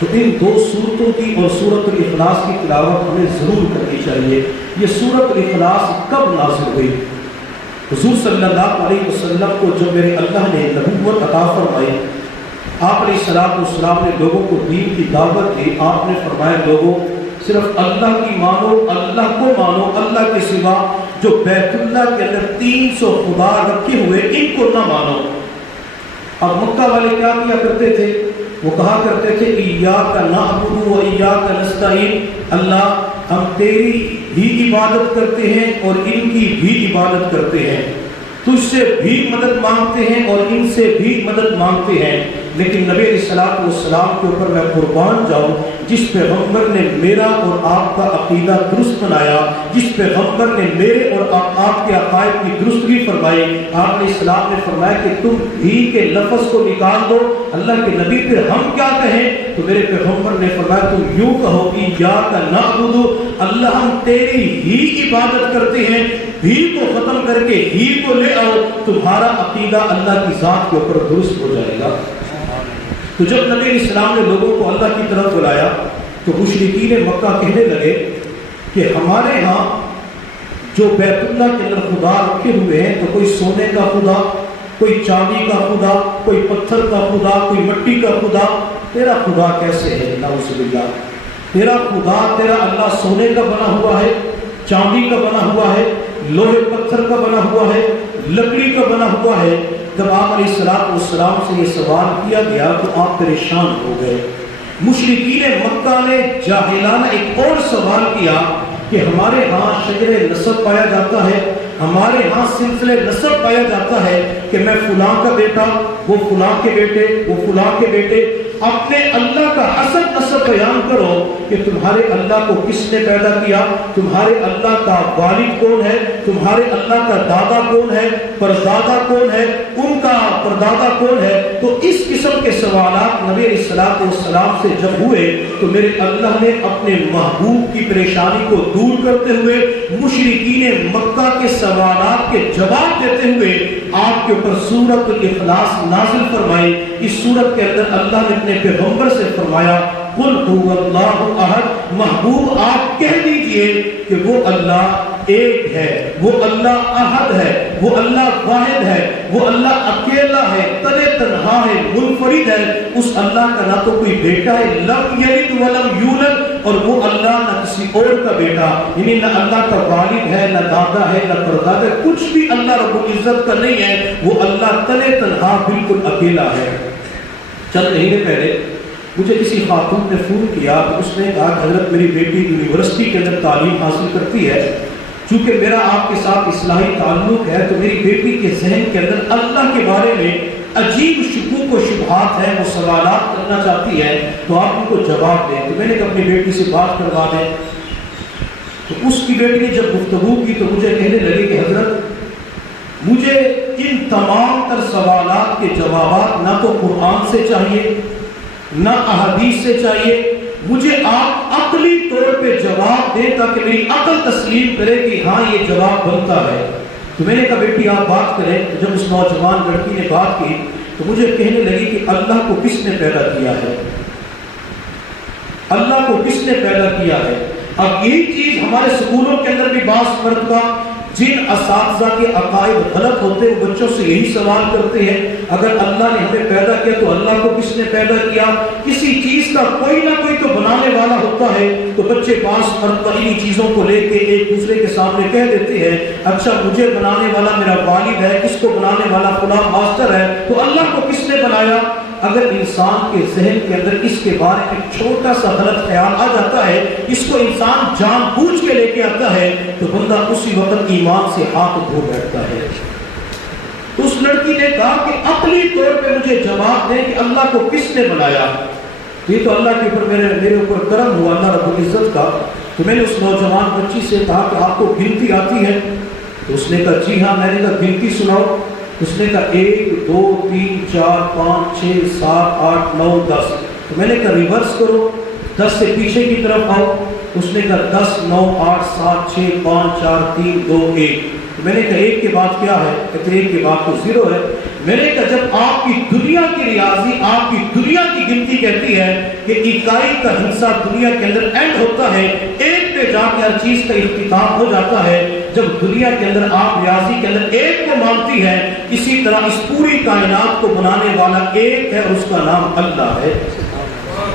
تو ان دو صورتوں کی اور سورۃ الاخلاص کی تلاوت ہمیں ضرور کرنی چاہیے۔ یہ سورۃ الاخلاص کب نازل ہوئی؟ حضور صلی اللہ علیہ وسلم کو جب میرے اللہ نے نبوت عطا فرمائی، آپ علیہ السلام نے لوگوں کو دین کی دعوت دی۔ آپ نے فرمایا لوگوں صرف اللہ کی مانو، اللہ کو مانو، اللہ کے سوا جو بیت اللہ کے اندر 300 خدا رکھے ہوئے ان کو نہ مانو۔ اب مکہ والے کیا کیا کرتے تھے؟ وہ کہا کرتے تھے ایاک نعبد و ایاک نستعین، اللہ ہم تیری بھی عبادت کرتے ہیں اور ان کی بھی عبادت کرتے ہیں، تجھ سے بھی مدد مانگتے ہیں اور ان سے بھی مدد مانگتے ہیں۔ لیکن نبی علیہ السلام کے اوپر میں قربان جاؤں، جس پیغمبر نے میرا اور آپ کا عقیدہ درست بنایا، جس پیغمبر نے میرے اور آپ کے عقائد کی درستگی فرمائی، آپ علیہ السلام نے فرمایا کہ تم بھی کے لفظ کو نکال دو، اللہ کے نبی پھر ہم کیا کہیں؟ تو میرے پیغمبر نے فرمایا تم یوں کہو ایاک نعبد، اللہ ہم تیری ہی عبادت کرتے ہیں، بھی کو ختم کر کے ہی کو لے آؤ، تمہارا عقیدہ اللہ کی ذات کے اوپر درست ہو جائے گا۔ تو جب نبی علیہ السلام نے لوگوں کو اللہ کی طرف بلایا تو مشرکین مکہ کہنے لگے کہ ہمارے ہاں جو بیت اللہ کے اندر خدا رکھے ہوئے ہیں تو کوئی سونے کا خدا، کوئی چاندی کا خدا، کوئی پتھر کا خدا، کوئی مٹی کا خدا، تیرا خدا کیسے ہے؟ نعوذ باللہ، تیرا خدا، تیرا اللہ سونے کا بنا ہوا ہے، چاندی کا بنا ہوا ہے، لوہے پتھر کا بنا ہوا ہے، لکڑی کا بنا ہوا ہے۔ جب آپ علیہ السلام سے یہ سوال کیا گیا تو آپ پریشان ہو گئے۔ مشرکین مکہ نے جاہلانہ ایک اور سوال کیا کہ ہمارے ہاں شجر نسب پایا جاتا ہے، ہمارے ہاں سلسلے نسب پایا جاتا ہے کہ میں فلاں کا بیٹا، وہ فلاں کے بیٹے، وہ فلاں کے بیٹے، اپنے اللہ کا حسب نسب بیان کرو کہ تمہارے اللہ کو کس نے پیدا کیا، تمہارے اللہ کا والد کون ہے، تمہارے اللہ کا دادا کون ہے، پردادا کون ہے، ان کا پردادا کون ہے۔ تو اس قسم کے سوالات نبی علیہ السلام سے جب ہوئے تو میرے اللہ نے اپنے محبوب کی پریشانی کو دور کرتے ہوئے مشرکین مکہ کے سوالات کے جواب دیتے ہوئے آپ کے اوپر سورۃ الاخلاص نازل فرمائی۔ اس سورت کے اندر اللہ نے اپنے پیغمبر سے فرمایا قل هو اللہ احد، محبوب آپ کہہ دیجئے کہ وہ اللہ ایک ہے، وہ اللہ احد ہے، وہ اللہ واحد ہے، وہ اللہ اکیلا ہے، تنہا تنہا ہے، منفرد ہے۔ اس اللہ کا نہ تو کوئی بیٹا ہے، لم یلد ولم یولد، اور وہ اللہ نہ کسی اور کا بیٹا، یعنی نہ اللہ کا والد ہے، نہ دادا ہے، نہ پردادا ہے، کچھ بھی اللہ رب العزت کا نہیں ہے، وہ اللہ تنہا تنہا بالکل اکیلا ہے۔ چند مہینے پہلے مجھے کسی خاتون نے فون کیا، اس نے کہا کہ حضرت میری بیٹی یونیورسٹی کے اندر تعلیم حاصل کرتی ہے، چونکہ میرا آپ کے ساتھ اصلاحی تعلق ہے تو میری بیٹی کے ذہن کے اندر اللہ کے بارے میں عجیب شکوک و شبہات ہیں، وہ سوالات کرنا چاہتی ہے، تو آپ ان کو جواب دیں۔ تو میں نے کہا اپنی بیٹی سے بات کروا دیں۔ تو اس کی بیٹی نے جب گفتگو کی تو مجھے کہنے لگے کہ حضرت مجھے ان تمام تر سوالات کے جوابات نہ تو قرآن سے چاہیے نہ احادیث سے چاہیے، مجھے آپ عقلی طور پہ جواب دیں تاکہ میری عقل تسلیم کرے کہ ہاں یہ جواب بنتا ہے۔ تو میں نے کہا بیٹی آپ بات کریں۔ جب اس نوجوان لڑکی نے بات کی تو مجھے کہنے لگی کہ اللہ کو کس نے پیدا کیا ہے، اللہ کو کس نے پیدا کیا ہے۔ اب یہی چیز ہمارے سکولوں کے اندر بھی بعض مرتبہ جن اساتذہ کے عقائد غلط ہوتے ہیں وہ بچوں سے یہی سوال کرتے ہیں اگر اللہ نے ہمیں پیدا کیا تو اللہ کو کس نے پیدا کیا؟ کسی چیز کا کوئی نہ کوئی تو بنانے والا ہوتا ہے۔ تو بچے بعض مرتبہ انہی چیزوں کو لے کے ایک دوسرے کے سامنے کہہ دیتے ہیں اچھا مجھے بنانے والا میرا والد ہے، اس کو بنانے والا فلاں ماسٹر ہے، تو اللہ کو کس نے بنایا؟ اگر انسان کے ذہن کے اندر اس کے بارے میں چھوٹا سا غلط خیال آ جاتا ہے، اس کو انسان جان بوجھ کے لے کے آتا ہے تو بندہ اسی وقت ایمان سے ہاتھ دھو بیٹھتا ہے۔ تو اس لڑکی نے کہا کہ عقلی طور پہ مجھے جواب دیں کہ اللہ کو کس نے بنایا۔ یہ تو اللہ کے اوپر میرے اوپر کرم ہوا اللہ رب العزت کا۔ تو میں نے اس نوجوان بچی سے کہا کہ آپ کو گنتی آتی ہے؟ تو اس نے کہا جی ہاں۔ میں نے کہا گنتی سناؤ۔ اس نے کہا 1 2 3 4 5 6 7 8 9 10۔ تو میں نے کہا ریورس کرو، 10 سے پیچھے کی طرف آؤ۔ اس نے کہا 10 9 8 7 6 5 4 3 2 1۔ تو میں نے کہا 1 کے بعد کیا ہے؟ کہتے 1 کے بعد تو 0 ہے۔ میں نے کہا جب آپ کی دنیا کی ریاضی، آپ کی دنیا کی گنتی کہتی ہے کہ اکائی کا حصہ دنیا کے اندر اینڈ ہوتا ہے، ایک پہ جا کے ہر چیز کا اختتام ہو جاتا ہے، جب دنیا کے اندر آپ ریاضی کے اندر ایک کو مانتی ہے، اسی طرح اس پوری کائنات کو بنانے والا ایک ہے اور اس کا نام اللہ ہے۔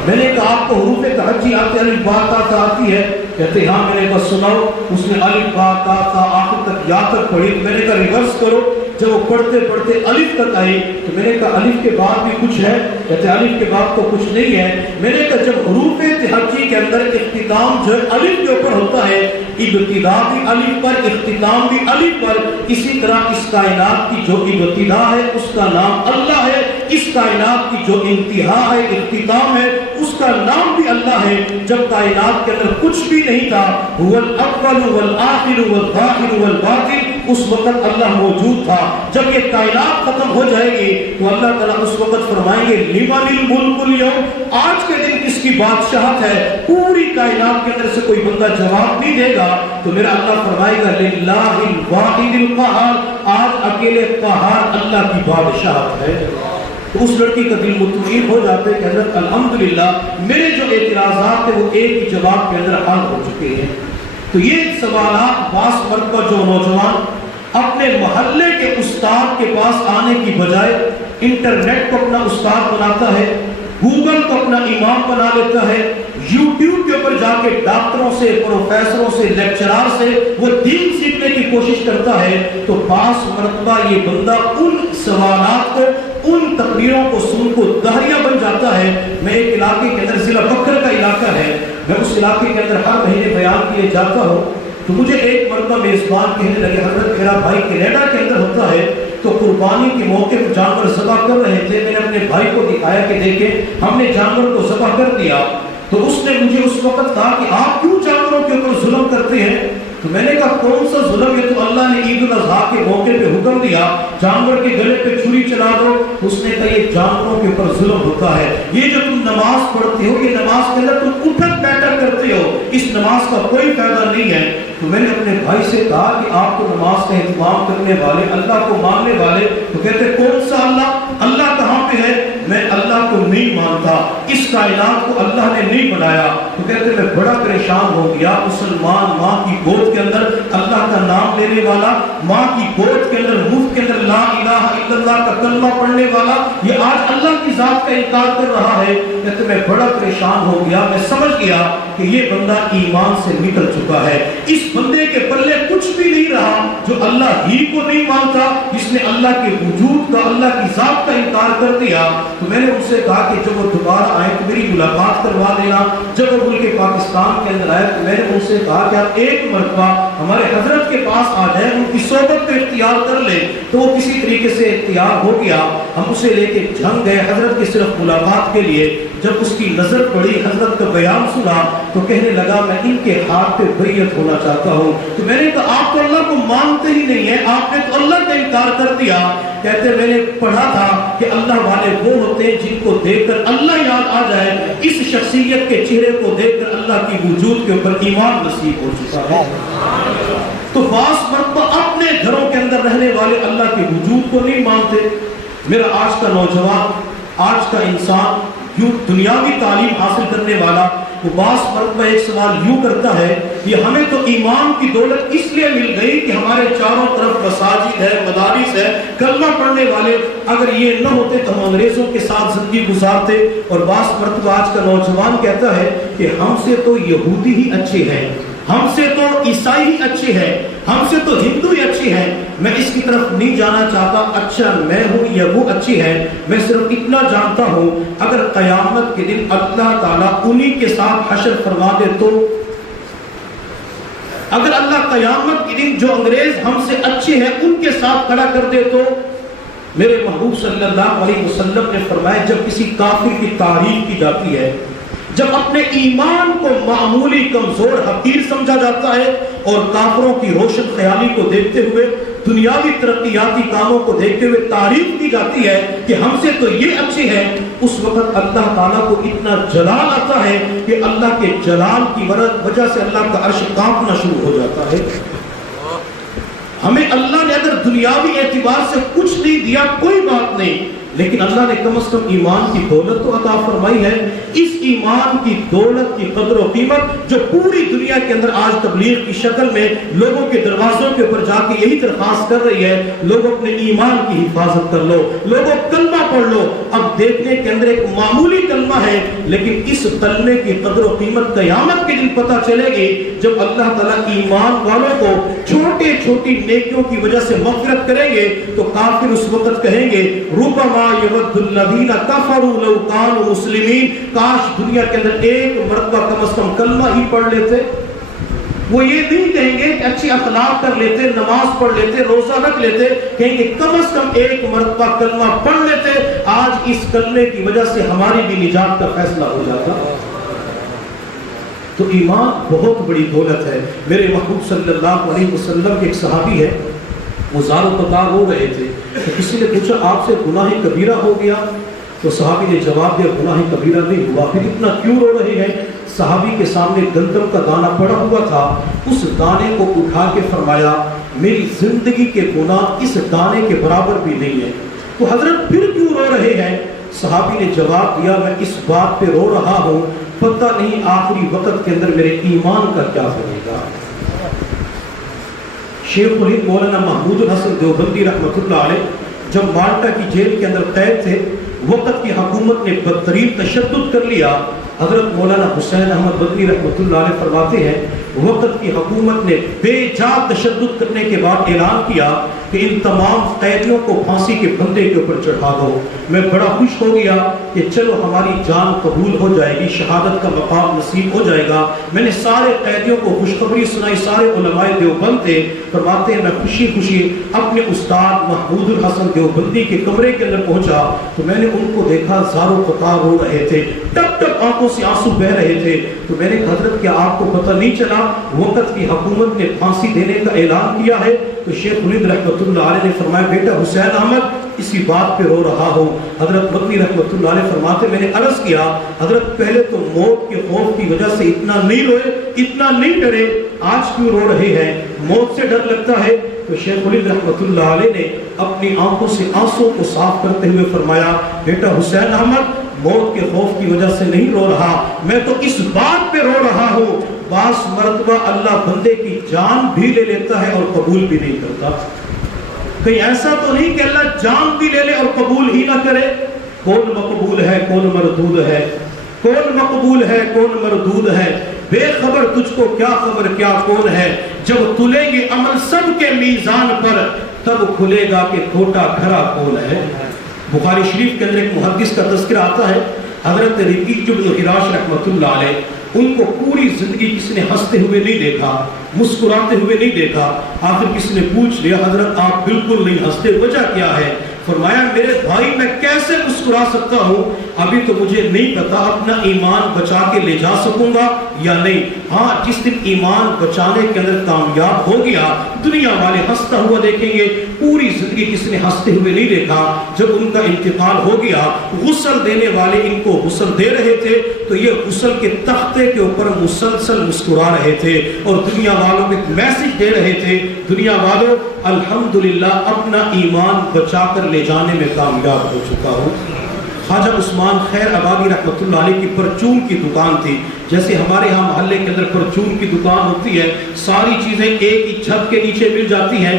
میں نے کہا آپ کو حروف تہجی آتے الف با تا تا آتی ہے؟ کہتے ہاں۔ میں نے کہا سناؤ۔ اس نے الف با تا تا آخر تک یا تک پڑھی۔ میں نے کہا ریورس کرو۔ جب وہ پڑھتے پڑھتے الف تک آئی تو میں نے کہا الف کے بعد بھی کچھ ہے؟ کہتے الف کے بعد تو کچھ نہیں ہے۔ میں نے کہا جب حروف تہجی کے اندر اختتام جو الف کے اوپر ہوتا ہے، ابتدا بھی الف پر، اختتام بھی الف پر، اسی طرح اس کائنات کی جو ابتدا ہے اس کا نام اللہ ہے، اس کائنات کی جو انتہا ہے، اختتام ہے، اس کا نام بھی اللہ ہے۔ جب کائنات کے اندر کچھ بھی نہیں تھا، هو الاول والآخر والظاہر والباطن، اس وقت اللہ موجود تھا۔ جب یہ کائنات ختم ہو جائے گی تو اللہ تعالیٰ اس وقت فرمائیں گے لمن الملک اليوم، آج کے دن کس کی بادشاہت ہے؟ پوری کائنات کے اندر سے کوئی بندہ جواب نہیں دے گا تو میرا اللہ فرمائے گا للہ الواحد القہار، آج اکیلے قہار اللہ کی بادشاہت ہے۔ تو اس لڑکی کا دل مطمئن ہو جاتے کہ حضرت الحمدللہ میرے جو اعتراضات ہیں وہ ایک ہی جواب کے اندر حل ہو چکے ہیں۔ تو یہ سوالات بعض مرتبہ جو نوجوان اپنے محلے کے استاد کے پاس آنے کی بجائے انٹرنیٹ کو اپنا استاد بناتا ہے، گوگل کو اپنا امام بنا لیتا ہے، یوٹیوب کے اوپر جا کے ڈاکٹروں سے، پروفیسروں سے، لیکچرار سے وہ دین سیکھنے کی کوشش کرتا ہے، تو بعض مرتبہ یہ بندہ ان سوالات کو، ان تقریروں کو سن کو دہریہ بن جاتا ہے۔ میں ایک علاقے کے اندر ضلع بکر کا علاقہ ہے، میں اس علاقے کے اندر ہر مہینے بیان کے لیے جاتا ہوں، تو مجھے ایک مرتبہ میزبان کہنے لگے حضرت میرا بھائی کینیڈا کے اندر ہوتا ہے تو قربانی کے موقع پر جانور ذبح کر رہے تھے، میں نے اپنے بھائی کو دکھایا کہ دیکھیں ہم نے جانور کو ذبح کر دیا، تو اس نے مجھے اس وقت کہا کہ آپ کیوں جانوروں کے اوپر ظلم کرتے ہیں؟ تو میں نے کہا کون سا ظلم؟ یہ تو اللہ نے عید الاضحیٰ کے موقع پہ حکم دیا جانور کے گلے پہ چھری چلا دو۔ اس نے کہا یہ جانوروں کے اوپر ظلم ہوتا ہے، یہ جو تم نماز پڑھتے ہو یہ نماز کے اندر تم اٹھک بیٹھک کرتے ہو، اس نماز کا کوئی فائدہ نہیں ہے۔ تو میں نے اپنے بھائی سے کہا کہ آپ تو نماز کا اہتمام کرنے والے، اللہ کو ماننے والے، تو کہتے کون سا اللہ؟ اللہ کہاں پہ ہے؟ میں اللہ کو نہیں مانتا، اس کائنات کو اللہ نے نہیں بنایا۔ تو کہتے میں بڑا پریشان ہو گیا، مسلمان ماں کی گود کے اندر اللہ کا نام لینے والا، ماں کی گود کے اندر مفت کے اندر لا الہ الا اللہ کا کلمہ پڑھنے والا، یہ آج اللہ کی ذات کا انکار کر رہا ہے۔ کہتے میں بڑا پریشان ہو گیا، میں سمجھ گیا کہ یہ بندہ ایمان سے نکل چکا ہے، اس بندے کے پلے کچھ بھی نہیں رہا جو اللہ ہی کو نہیں مانتا، جس نے اللہ کے وجود کا، اللہ کی ذات کا انکار کر دیا۔ تو میں نے ان سے کہا کہ جب وہ دوبارہ آئے تو میری ملاقات کروا دینا۔ جب وہ ملک پاکستان کے اندر آئے تو میں نے ان سے کہا کہ آپ ایک مرتبہ ہمارے حضرت کے پاس آ جائیں، ان کی صحبت کو اختیار کر لیں۔ تو وہ کسی طریقے سے اختیار ہو گیا، ہم اسے لے کے جھنگ گئے حضرت کی صرف ملاقات کے لیے۔ جب اس کی نظر پڑی، حضرت کا بیان سنا تو کہنے لگا میں ان کے ہاتھ پہ بیعت ہونا چاہتا ہوں۔ تو میں نے کہا آپ تو اللہ کو مانتے ہی نہیں ہیں، آپ نے تو اللہ کا انکار کر دیا۔ کہتے میں نے پڑھا تھا کہ اللہ والے وہ ہوتے ہیں جن کو دیکھ کر اللہ یاد آ جائے، اس شخصیت کے چہرے کو دیکھ کر اللہ کی وجود کے اوپر ایمان نصیب ہو چکا ہے۔ تو بعض مرتبہ اپنے گھروں کے اندر رہنے والے اللہ کے وجود کو نہیں مانتے۔ میرا آج کا نوجوان، آج کا انسان یوں دنیاوی تعلیم حاصل کرنے والا، وہ بعض مرتبہ ایک سوال یوں کرتا ہے یہ ہمیں تو ایمان کی دولت اس لیے مل گئی کہ ہمارے چاروں طرف مساجد ہے، مدارس ہے، کلمہ پڑھنے والے، اگر یہ نہ ہوتے تو ہم انگریزوں کے ساتھ زندگی گزارتے۔ اور بعض مرتبہ آج کا نوجوان کہتا ہے کہ ہم سے تو یہودی ہی اچھے ہیں، ہم سے تو عیسائی ہی اچھے ہیں، ہم سے تو ہندو ہی اچھے ہیں، میں اس کی طرف نہیں جانا چاہتا، اچھا میں ہوں یا وہ اچھی ہے، میں صرف اتنا جانتا ہوں اگر قیامت کے دن اللہ تعالیٰ انہی کے ساتھ حشر فرما دے تو، اگر اللہ قیامت کے دن جو انگریز ہم سے اچھے ہیں ان کے ساتھ کھڑا کر دے تو، میرے محبوب صلی اللہ علیہ وسلم نے فرمایا جب کسی کافر کی تعریف کی جاتی ہے، جب اپنے ایمان کو معمولی کمزور حقیر سمجھا جاتا ہے اور کافروں کی روشن خیالی کو دیکھتے ہوئے، دنیاوی ترقیاتی کاموں کو دیکھتے ہوئے تعریف کی جاتی ہے کہ ہم سے تو یہ اچھے ہیں، اس وقت اللہ تعالیٰ کو اتنا جلال آتا ہے کہ اللہ کے جلال کی وجہ سے اللہ کا عرش کانپنا شروع ہو جاتا ہے۔ ہمیں اللہ نے اگر دنیاوی اعتبار سے کچھ نہیں دیا کوئی بات نہیں، لیکن اللہ نے کم از کم ایمان کی دولت تو عطا فرمائی ہے۔ اس ایمان کی دولت کی قدر و قیمت جو پوری دنیا کے اندر آج تبلیغ کی شکل میں لوگوں کے دروازوں کے اوپر جا کے یہی درخواست کر رہی ہے، لوگوں اپنے ایمان کی حفاظت کر لو، لوگوں کلمہ پڑھ لو۔ اب دیکھنے کے اندر ایک معمولی کلمہ ہے، لیکن اس کلمے کی قدر و قیمت قیامت کے دن پتہ چلے گی، جب اللہ تعالیٰ ایمان والوں کو چھوٹی چھوٹی نیکیوں کی وجہ سے مغفرت کریں گے تو کافر اس وقت کہیں گے ربما یود الذین کفروا لو کانوا مسلمین، کاش دنیا کے اندر ایک مرتبہ کم از کم کلمہ ہی پڑھ لیتے۔ وہ یہ نہیں کہیں گے کہ اچھی اخلاق کر لیتے، نماز پڑھ لیتے، روزہ رکھ لیتے، کہیں گے کم از کم ایک مرتبہ کلمہ پڑھ لیتے، آج اس کلمے کی وجہ سے ہماری بھی نجات کا فیصلہ ہو جاتا۔ تو ایمان بہت بڑی دولت ہے۔ میرے محبوب صلی اللہ علیہ وسلم کے ایک صحابی ہے، وہ زار و قطار ہو رہے تھے، تو کسی نے پوچھا آپ سے گناہ کبیرہ ہو گیا؟ تو صحابی نے جواب دیا گناہ کبیرہ نہیں ہوا۔ پھر اتنا کیوں رو رہے ہیں؟ صحابی کے سامنے گندم کا دانہ پڑا ہوا تھا، اس دانے کو اٹھا کے فرمایا میری زندگی کے گناہ اس دانے کے برابر بھی نہیں ہے۔ تو حضرت پھر کیوں رو رہے ہیں؟ صحابی نے جواب دیا میں اس بات پہ رو رہا ہوں، پتہ نہیں آخری وقت کے اندر میرے ایمان کا کیا بنے گا۔ شیخ الہند مولانا محمود الحسن دیوبندی رحمۃ اللہ علیہ جب مالٹا کی جیل کے اندر قید تھے، وقت کی حکومت نے بدترین تشدد کر لیا۔ حضرت مولانا حسین احمد بدوی رحمۃ اللہ علیہ فرماتے ہیں وقت کی حکومت نے بے جا تشدد کرنے کے بعد اعلان کیا کہ ان تمام قیدیوں کو پھانسی کے پھندے کے اوپر چڑھا دو۔ میں بڑا خوش ہو گیا کہ چلو ہماری جان قبول ہو جائے گی، شہادت کا مقام نصیب ہو جائے گا۔ میں نے سارے قیدیوں کو خوشخبری سنائی، سارے علماء دیوبند تھے۔ فرماتے ہیں میں خوشی خوشی اپنے استاد محمود الحسن دیوبندی کے کمرے کے اندر پہنچا تو میں نے ان کو دیکھا زارو قطار رو رہے تھے، ٹپ ٹپ آنکھوں سے آنسو بہ رہے تھے۔ تو میں نے کہا حضرت کیا آپ کو پتہ نہیں چلا وقت کی حکومت نے پھانسی دینے کا اعلان کیا ہے؟ تو شیخ الہند رحمۃ اللہ علیہ نے فرمایا بیٹا حسین احمد اسی بات پہ رو رہا ہوں۔ حضرت مدنی رحمۃ اللہ علیہ فرماتے میں نے عرض کیا حضرت پہلے تو موت کے خوف کی وجہ سے اتنا نہیں روئے، اتنا نہیں ڈرے، آج کیوں رو رہے ہیں؟ موت سے ڈر لگتا ہے؟ تو شیخ الہند رحمۃ اللہ علیہ نے اپنی آنکھوں سے آنسوں کو صاف کرتے ہوئے فرمایا بیٹا حسین احمد موت کے خوف کی وجہ سے نہیں رو رہا، میں تو اس بات پہ رو رہا ہوں بعض مرتبہ اللہ بندے کی جان بھی لے لیتا ہے اور قبول بھی نہیں کرتا۔ کہیں ایسا تو نہیں کہ اللہ جان بھی لے لے اور قبول ہی نہ کرے؟ کون مقبول ہے کون مردود ہے، کون مقبول ہے کون مردود ہے، بے خبر تجھ کو کیا خبر کیا کون ہے، جب تلیں گے عمل سب کے میزان پر تب کھلے گا کہ کھوٹا کھرا کون ہے۔ بخاری شریف کے اندر ایک محدث کا تذکرہ آتا ہے حضرت ربیع بن حراش رحمۃ اللہ علیہ، ان کو پوری زندگی کسی نے ہنستے ہوئے نہیں دیکھا، مسکراتے ہوئے نہیں دیکھا۔ آخر کسی نے پوچھ لیا حضرت آپ بالکل نہیں ہنستے، وجہ کیا ہے؟ فرمایا میرے بھائی میں کیسے مسکرا سکتا ہوں، ابھی تو مجھے نہیں پتا اپنا ایمان بچا کے لے جا سکوں گا یا نہیں۔ ہاں جس دن ایمان بچانے کے اندر کامیاب ہو گیا دنیا والے ہنستا ہوا دیکھیں گے، پوری زندگی کسی نے ہنستے ہوئے نہیں دیکھا۔ جب ان کا انتقال ہو گیا غسل دینے والے ان کو غسل دے رہے تھے تو یہ غسل کے تختے کے اوپر مسلسل مسکرا رہے تھے اور دنیا والوں کو ایک میسج دے رہے تھے دنیا والوں الحمدللہ اپنا ایمان بچا کر لے جانے میں کامیاب ہو چکا ہوں۔ خواجہ عثمان خیر آبادی رحمۃ اللہ علیہ کی پرچون کی دکان تھی، جیسے ہمارے ہاں محلے کے اندر پرچون کی دکان ہوتی ہے، ساری چیزیں ایک ہی چھت کے نیچے مل جاتی ہیں۔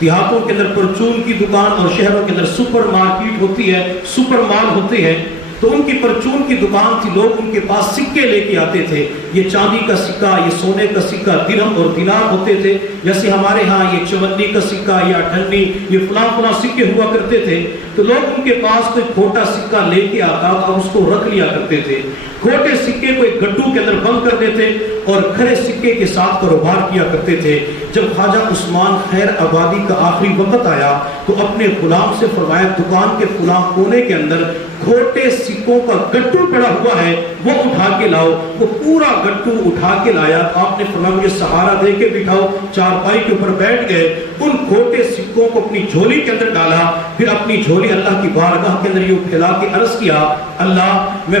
دیہاتوں کے اندر پرچون کی دکان اور شہروں کے اندر سپر مارکیٹ ہوتی ہے، سپر مال ہوتے ہیں۔ تو ان کی پرچون کی دکان تھی، لوگ ان کے پاس سکے لے کے آتے تھے، یہ چاندی کا سکہ، یہ سونے کا سکہ، درہم اور دینار ہوتے تھے، جیسے ہمارے ہاں یہ 54 کا سکہ یا 58 یہ فلاں فلاں سکے ہوا کرتے تھے۔ تو لوگ ان کے پاس کوئی کھوٹا سکہ لے کے آتا تھا، اس کو رکھ لیا کرتے تھے، کھوٹے سکے کو ایک گڈو کے اندر بند کرتے تھے اور کھرے سکے کے ساتھ کاروبار کیا کرتے تھے۔ جب خواجہ عثمان خیر آبادی کا آخری وقت آیا تو اپنے غلام سے فرمایا دکان کے فلاں کونے کے اندر کھوٹے سکوں کا گٹو پڑا ہوا ہے وہ اٹھا کے لاؤ۔ وہ پورا گٹو اٹھا کے لایا، آپ نے فرمایا مجھے سہارا دے کے بٹھاؤ، چارپائی کے اوپر بیٹھ گئے، ان کھوٹے سکوں کو اپنی جھولی کے اندر ڈالا، پھر اپنی جھولی اللہ کی بارگاہ کے اندر یہ پھیلا کے عرض کیا اللہ میں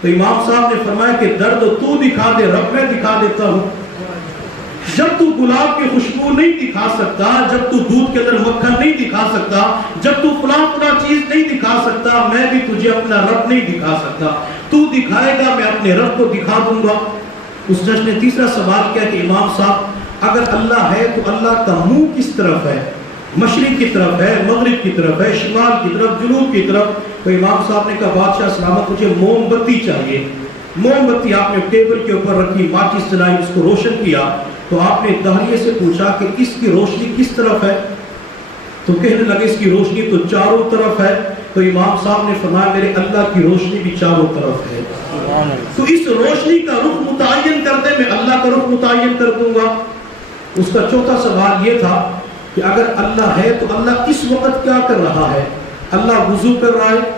تو امام صاحب نے فرمایا کہ درد تو دکھا دے، رب میں دکھا دیتا ہوں۔ جب تو گلاب کی خوشبو نہیں دکھا سکتا، جب تو دودھ کے اندر مکھن نہیں دکھا سکتا، جب تو فلاں چیز نہیں دکھا سکتا، میں بھی تجھے اپنا رب نہیں دکھا سکتا، تو دکھائے گا میں اپنے رب کو دکھا دوں گا۔ اس جج نے تیسرا سوال کیا کہ امام صاحب اگر اللہ ہے تو اللہ کا منہ کس طرف ہے؟ مشرق کی طرف ہے، مغرب کی طرف ہے، شمال کی طرف، جنوب کی طرف؟ تو امام صاحب نے کہا بادشاہ سلامت مجھے موم بتی چاہیے۔ موم بتی آپ نے ٹیبل کے اوپر رکھی، ماچس جلائی، اس کو روشن کیا، تو آپ نے دہریے سے پوچھا کہ اس کی روشنی کس طرف ہے؟ تو کہنے لگے اس کی روشنی تو چاروں طرف ہے۔ تو امام صاحب نے فرمایا میرے اللہ کی روشنی بھی چاروں طرف ہے، تو اس روشنی کا رخ متعین کر دے، میں اللہ کا رخ متعین کر دوں گا۔ اس کا چوتھا سوال یہ تھا کہ اگر اللہ ہے تو اللہ اس وقت کیا کر رہا ہے؟ اللہ وضو کر رہا ہے،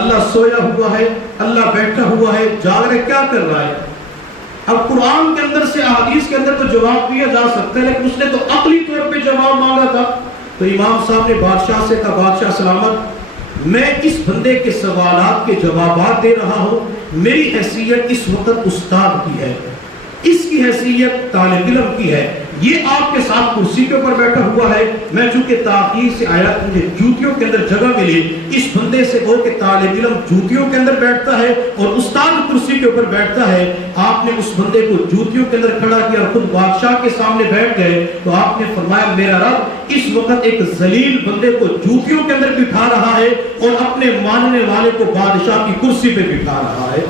اللہ سویا ہوا ہے، اللہ بیٹھا ہوا ہے، جاگ رہے، کیا کر رہا ہے؟ اب قرآن کے اندر سے احادیث کے اندر تو جواب دیا جا سکتا ہے، لیکن اس نے تو عقلی طور پہ جواب مانگا تھا۔ تو امام صاحب نے بادشاہ سے کہا بادشاہ سلامت میں اس بندے کے سوالات کے جوابات دے رہا ہوں، میری حیثیت اس وقت استاد کی ہے، اس کی حیثیت طالب علم کی ہے، یہ آپ کے ساتھ کرسی کے اوپر بیٹھا ہوا ہے، میں چونکہ تاخیر سے آیا مجھے جوتیوں کے اندر جگہ ملی، اس بندے سے کہو کہ طالب علم جوتیوں کے اندر بیٹھتا ہے اور استاد کرسی کے اوپر بیٹھتا ہے۔ آپ نے اس بندے کو جوتیوں کے اندر کھڑا کیا اور خود بادشاہ کے سامنے بیٹھ گئے، تو آپ نے فرمایا میرا رب اس وقت ایک ذلیل بندے کو جوتیوں کے اندر بٹھا رہا ہے اور اپنے ماننے والے کو بادشاہ کی کرسی پہ بٹھا رہا ہے۔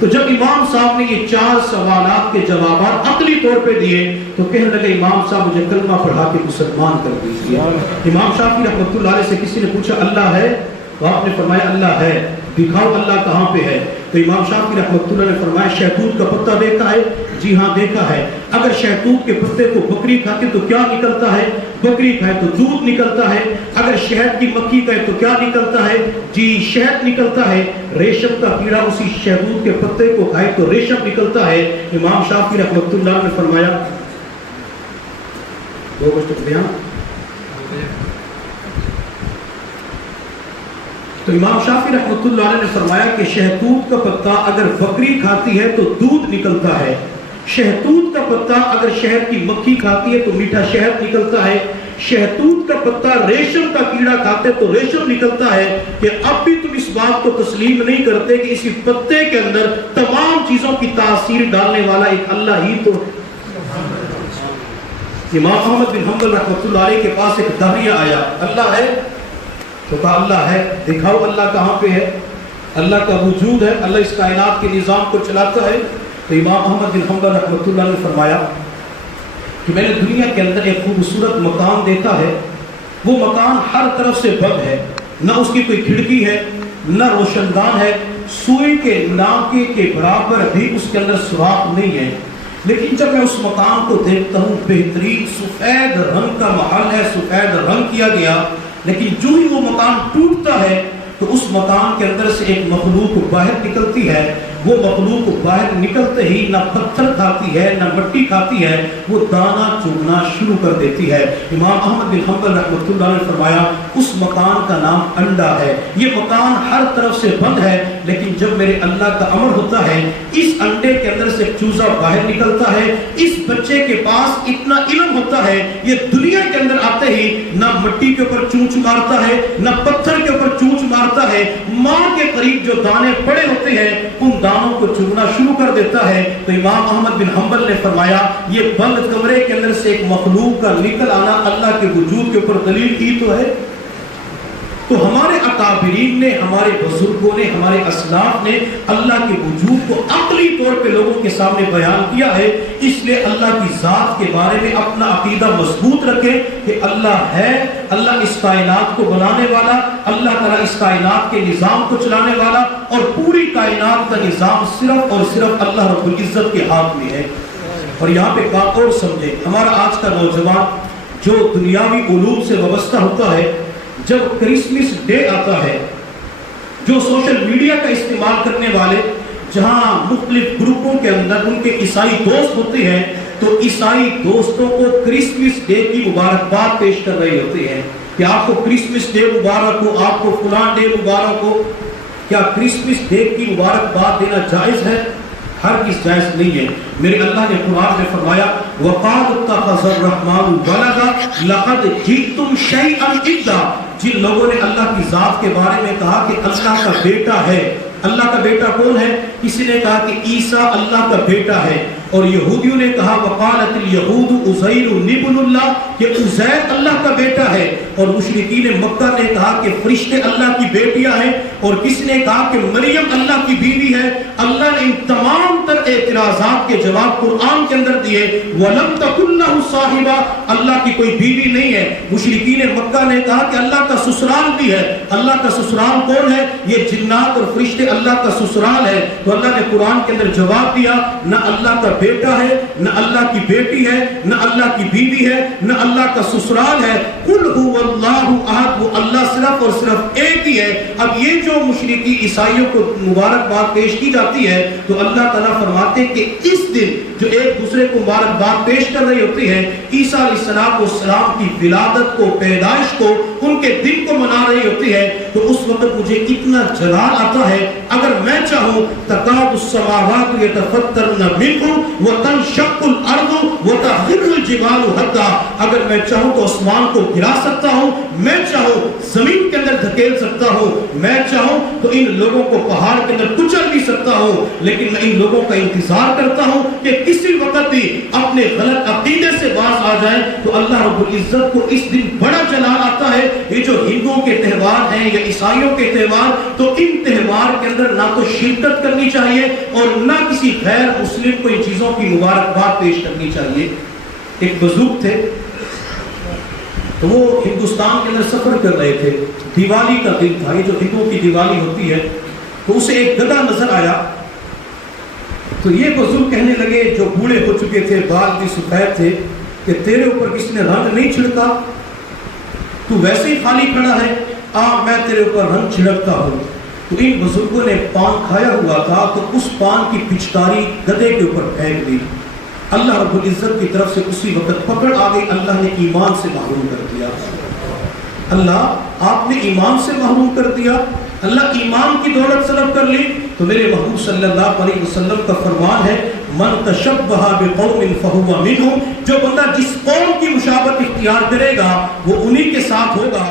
تو جب امام صاحب نے یہ 4 سوالات کے جوابات عقلی طور پہ دیے تو کہنے لگے امام صاحب مجھے کلمہ پڑھا کے مسلمان کر دیجیے۔ امام شافعی رحمۃ اللہ علیہ سے کسی نے پوچھا اللہ ہے؟ تو آپ نے فرمایا اللہ ہے، دکھاؤ اللہ کہاں پہ ہے؟ تو امام شافعی رحمۃ اللہ نے فرمایا شہتوت کا پتہ دیکھا ہے؟ جی ہاں دیکھا ہے۔ اگر شہتوت کے پتے کو بکری کھاتی تو کیا نکلتا ہے؟ بکری کھائے تو دودھ نکلتا ہے۔ اگر شہد کی مکھی کھائے تو کیا نکلتا ہے؟ جی شہد نکلتا ہے۔ ریشم کا کیڑا اسی شہتوت کے پتے کو کھائے تو ریشم نکلتا ہے۔ امام شافعی رحمۃ اللہ نے فرمایا تو امام شافعی رحمۃ اللہ علیہ نے فرمایا کہ شہتوت کا پتا اگر بکری کھاتی ہے تو دودھ نکلتا ہے، شہتوت کا پتا اگر شہد کی مکھی کھاتی ہے تو میٹھا شہد نکلتا ہے، شہتوت کا پتا ریشم کا کیڑا کھاتے تو ریشم نکلتا ہے۔ کہ اب بھی تم اس بات کو تسلیم نہیں کرتے کہ اسی پتے کے اندر تمام چیزوں کی تاثیر ڈالنے والا ایک اللہ ہی تو۔ امام احمد بن حنبل رحمۃ اللہ علیہ کے پاس ایک داہیہ آیا، اللہ ہے؟ تو کہا اللہ ہے، دکھاؤ اللہ کہاں پہ ہے؟ اللہ کا وجود ہے، اللہ اس کائنات کے نظام کو چلاتا ہے۔ تو امام احمد بن حنبل رحمۃ اللہ نے فرمایا کہ میں نے دنیا کے اندر ایک خوبصورت مکان دیکھا ہے، وہ مکان ہر طرف سے بند ہے، نہ اس کی کوئی کھڑکی ہے نہ روشن دان ہے، سوئی کے ناکے کے برابر بھی اس کے اندر سوراخ نہیں ہے، لیکن جب میں اس مکان کو دیکھتا ہوں بہترین سفید رنگ کا محل ہے، سفید رنگ کیا گیا، لیکن جو ہی وہ مکان ٹوٹتا ہے تو اس مکان کے اندر سے ایک مخلوق باہر نکلتی ہے، وہ مخلوق باہر نکلتے ہی نہ پتھر کھاتی ہے نہ مٹی کھاتی ہے، وہ دانا چگنا شروع کر دیتی ہے۔ امام احمد بن حنبل رحمۃ اللہ نے فرمایا اس مکان کا نام انڈا ہے، یہ مکان ہر طرف سے بند ہے، لیکن جب میرے اللہ کا امر ہوتا ہے اس انڈے کے اندر سے چوزا باہر نکلتا ہے، اس بچے کے پاس اتنا علم ہوتا ہے یہ دنیا کے اندر آتے ہی نہ مٹی کے اوپر چونچ مارتا ہے نہ پتھر کے اوپر چونچ مارتا ہے، ماں کے قریب جو دانے پڑے ہوتے ہیں ان دانوں کو چگنا شروع کر دیتا ہے۔ تو امام احمد بن حنبل نے فرمایا یہ بند کمرے کے اندر سے ایک مخلوق کا نکل آنا اللہ کے وجود کے اوپر دلیل ہی تو ہے۔ تو ہمارے اکابرین نے، ہمارے بزرگوں نے، ہمارے اسلاف نے اللہ کے وجود کو عقلی طور پہ لوگوں کے سامنے بیان کیا ہے، اس لیے اللہ کی ذات کے بارے میں اپنا عقیدہ مضبوط رکھے کہ اللہ ہے، اللہ اس کائنات کو بنانے والا، اللہ تعالیٰ اس کائنات کے نظام کو چلانے والا، اور پوری کائنات کا نظام صرف اور صرف اللہ رب العزت کے ہاتھ میں ہے۔ اور یہاں پہ بات اور سمجھے، ہمارا آج کا نوجوان جو دنیاوی علوم سے وابستہ ہوتا ہے، جب کرسمس ڈے آتا ہے، جو سوشل میڈیا کا استعمال کرنے والے جہاں مختلف گروپوں کے اندر ان کے عیسائی دوست ہوتے ہیں تو عیسائی دوستوں کو کرسمس ڈے کی مبارکباد پیش کر رہے ہوتے ہیں کہ آپ کو کرسمس ڈے مبارک ہو، آپ کو فلاں ڈے مبارک ہو۔ کیا کرسمس ڈے کی مبارکباد دینا جائز ہے؟ ہرگز جائز نہیں ہے۔ میرے اللہ نے قرآن میں فرمایا وَقَالُوا اتَّخَذَ الرَّحْمَنُ وَلَدًا لَقَدْ جِئْتُمْ شَيْئًا إِدًّا، جن لوگوں نے اللہ کی ذات کے بارے میں کہا کہ اللہ کا بیٹا ہے۔ اللہ کا بیٹا کون ہے؟ کسی نے کہا کہ عیسیٰ اللہ کا بیٹا ہے، اور یہودیوں نے کہا وقالت اليہود عزیر ابن اللہ، کہ عزیر اللہ کا بیٹا ہے، اور مشرکین مکہ نے کہا کہ فرشتے اللہ کی بیٹیاں ہیں، اور کسی نے کہا کہ مریم اللہ کی بیوی ہے۔ اللہ نے ان تمام تر اعتراضات کے جواب قرآن کے اندر دیے۔ وَلَمْ تَكُنْ لَهُ صَاحِبَةٌ، اللہ کی کوئی بیوی نہیں ہے۔ مشرکین مکہ نے کہا کہ اللہ کا سسرال بھی ہے۔ اللہ کا سسرال کون ہے؟ یہ جنات اور فرشتے اللہ کا سسرال ہے۔ تو اللہ نے قرآن کے اندر جواب دیا، نہ اللہ کا بیٹا ہے، نہ اللہ کی بیٹی ہے، نہ اللہ کی بیوی ہے، نہ اللہ کا سسرال ہے۔ قُلْ هُوَ اللَّهُ أَحَدٌ، وہ اللہ صرف اور صرف ایک ہی ہے۔ اب یہ جو مشرکی عیسائیوں کو مبارکباد پیش کی جاتی ہے، تو اللہ تعالیٰ فرماتے ہیں کہ اس دن جو ایک دوسرے کو مبارکباد پیش کر رہی ہوتی ہے، عیسیٰ علیہ السلام کی ولادت کو، پیدائش کو، ان کے دن کو منا رہی ہوتی ہے، تو اس وقت مجھے اتنا جلال آتا ہے، اگر میں چاہوں تکاد السماوات یتفطرن منہ وتنشق الارض وتخر الجبال حتا، اگر میں چاہوں تو آسمان کو گرا سکتا ہوں، میں چاہوں زمین کے اندر دھکیل سکتا ہوں، میں چاہوں تو ان لوگوں کو پہاڑ کے اندر کچل بھی سکتا ہوں، لیکن میں ان لوگوں کا انتظار کرتا ہوں کہ کسی وقت بھی اپنے غلط عقیدے سے باز آ جائیں۔ تو اللہ رب العزت کو اس دن بڑا جلال آتا ہے۔ یہ جو ہندوؤں کے تہوار ہیں یا عیسائیوں کے تہوار، تو ان تہوار کے اندر نہ تو شرکت کرنی چاہیے اور نہ کسی غیر مسلم کو ان چیزوں کی مبارکباد پیش کرنی چاہیے۔ ایک بزرگ تھے، تو وہ ہندوستان کے اندر سفر کر رہے تھے، دیوالی کا دن تھا، یہ جو ہندوؤں کی دیوالی ہوتی ہے، تو اسے ایک گدھا نظر آیا، تو یہ بزرگ کہنے لگے جو بوڑھے ہو چکے تھے، بال بھی سفید تھے، کہ تیرے اوپر کسی نے رنگ نہیں چھڑکا، تو ویسے ہی خالی کھڑا ہے، میں تیرے اوپر رنگ چھڑکتا ہوں۔ تو ان بزرگوں نے پان کھایا ہوا تھا، تو اس پان کی پچکاری گدھے کے اوپر پھینک دی۔ اللہ رب العزت کی طرف سے اسی وقت پکڑ آ گئی، اللہ نے ایمان سے محروم کر دیا۔ اللہ آپ نے ایمان سے محروم کر دیا، اللہ ایمان کی دولت طلب کر لی۔ تو میرے محبوب صلی اللہ علیہ وسلم کا فرمان ہے من تشبہ بقوم فہو منہم، جو بندہ جس قوم کی مشابہت اختیار کرے گا وہ انہی کے ساتھ ہوگا۔